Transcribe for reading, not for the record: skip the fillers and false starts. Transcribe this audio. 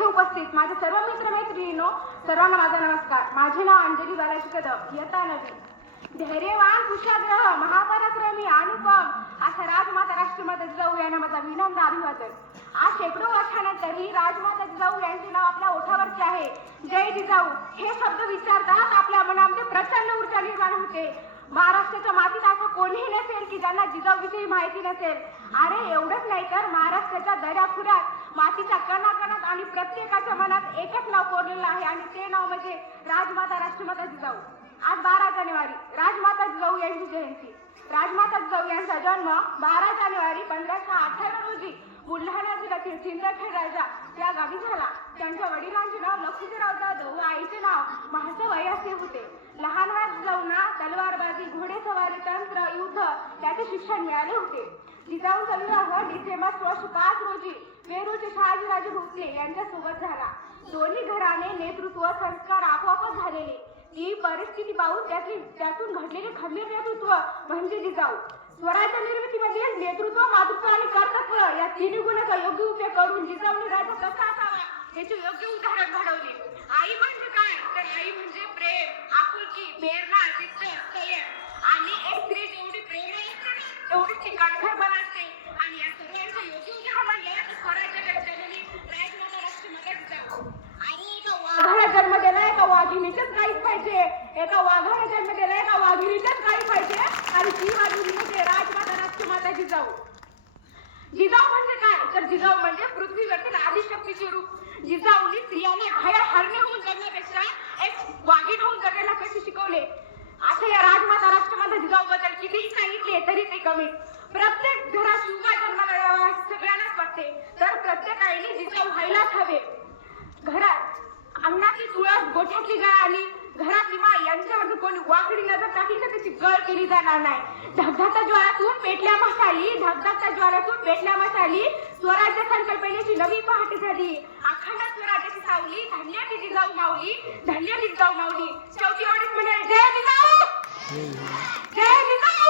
येथे उपस्थित माझे सर्व मित्र मैत्रिणींनो, सर्वांना माझा नमस्कार. माझे नाव अंजली बालाजी कदम, इयत्ता 9वी. धैर्यवान, कुशाग्रह, महापराक्रमी, अनुपम असा राजमाता राष्ट्रमाता जिजाऊ यांना माझा विनम्र अभिवादन. आज शेकडो वर्षानंतरही राजमाता जिजाऊ यांचे नाव आपल्या ओठावरचे आहे. जय जिजाऊ हे शब्द विचारताच आपल्या मनामध्ये प्रचंड ऊर्जा निर्माण होते. महाराष्ट्राच्या मातीत असं कोणीही नसेल की ज्यांना जिजाऊविषयी माहिती नसेल. अरे एवढंच नाही तर महाराष्ट्राच्या दऱ्याखुऱ्यात मातीच्या कणाकणात आणि प्रत्येकाच्या मनात एकच नाव कोरलेलं आहे आणि ते नाव म्हणजे राजमाता राष्ट्रमाता जिजाऊ. आज 12 जानेवारी राजमाता जिजाऊ यांची जयंती. राजमाता जिजाऊ यांचा जन्म 12 जानेवारी 1518 रोजी बुलढाणा जिल्ह्यातील सिंदखेड राजा या गावी झाला. त्यांच्या वडिलांचे नाव लक्ष्मीराव जाधव व आईचे नाव म्हाळसाबाई असे होते. लहान वयात जिजाऊंना तलवारबाजी, घोडेस्वारी, तंत्र, युद्ध याचे शिक्षण मिळाले होते. जिजाऊंचा विवाह डिसेंबर 1605 रोजी वेरूळचे शहाजीराजे भोसले यांच्या सोबत झाला. दोन्ही घराणे, नेतृत्व, संस्कार आपोआपच झालेले. ही परिस्थिती पाहून त्यातून घडलेले खंबीर नेतृत्व म्हणजे जिजाऊ. स्वराज्य निर्मितीमध्ये नेतृत्व, मातृत्व आणि कर्तव्य या तिन्ही गुणांचा योग्य उपयोग करून जिजाऊने राज्य कसा असावा याचे योग्य उदाहरण घडवले. आई म्हणजे काय तर आई म्हणजे प्रेम, आपुलकी, प्रेरणा, जिद्द, संयम आणि एक स्त्री जेवढी प्रेम तेवढीच ती कणखरपणा असते. आणि या सर्वांचं योग्य उदाहरण म्हणलं तर स्वराज्याच्या जननी राजमाता राष्ट्रमाता जिजाऊ. आणि एका वाघाला जन्म दिला, एका वाघिणीच्याच काहीच पाहिजे. एका वाघाला जन्म दिला, एका वाघिणीच्याच काही पाहिजे. आणि ती वाघिणी म्हणजे राजमाता राष्ट्रमाता जिजाऊ. जिजाऊ म्हणजे काय तर जिजाऊ म्हणजे पृथ्वीवरतील आदिशक्तीचे रूप. जिजाऊनी स्त्रियांना बाहेर हरणे होऊन जगण्यापेक्षा एक वाघीण होऊन जगायला कसे शिकवले. आता या राजमाता राष्ट्रमाता जिजाऊ बद्दल कितीही सांगितले तरी ते कमी. प्रत्येक घरात शिवबा जन्माला यावा सगळ्यांनाच वाटते, तर प्रत्येक आईने जिजाऊ व्हायलाच हवे. घरात अंगणातली तुळस, गोठ्यातली गाय आणि घरातली माय यांच्यावर कोणी वाकडी नजर टाकली तर त्याची गळ केली जाणार नाही. धगधगत्या ज्वालातून पेटल्या मशाली स्वराज्य संकल्पनेची नवी पहाट झाली. अखंड स्वराज्याची सावली, धन्य जिजाऊ माऊली, धन्य जिजाऊ माऊली. शेवटी एवढीच म्हणजे जय जिजाऊ, जय जिजाऊ.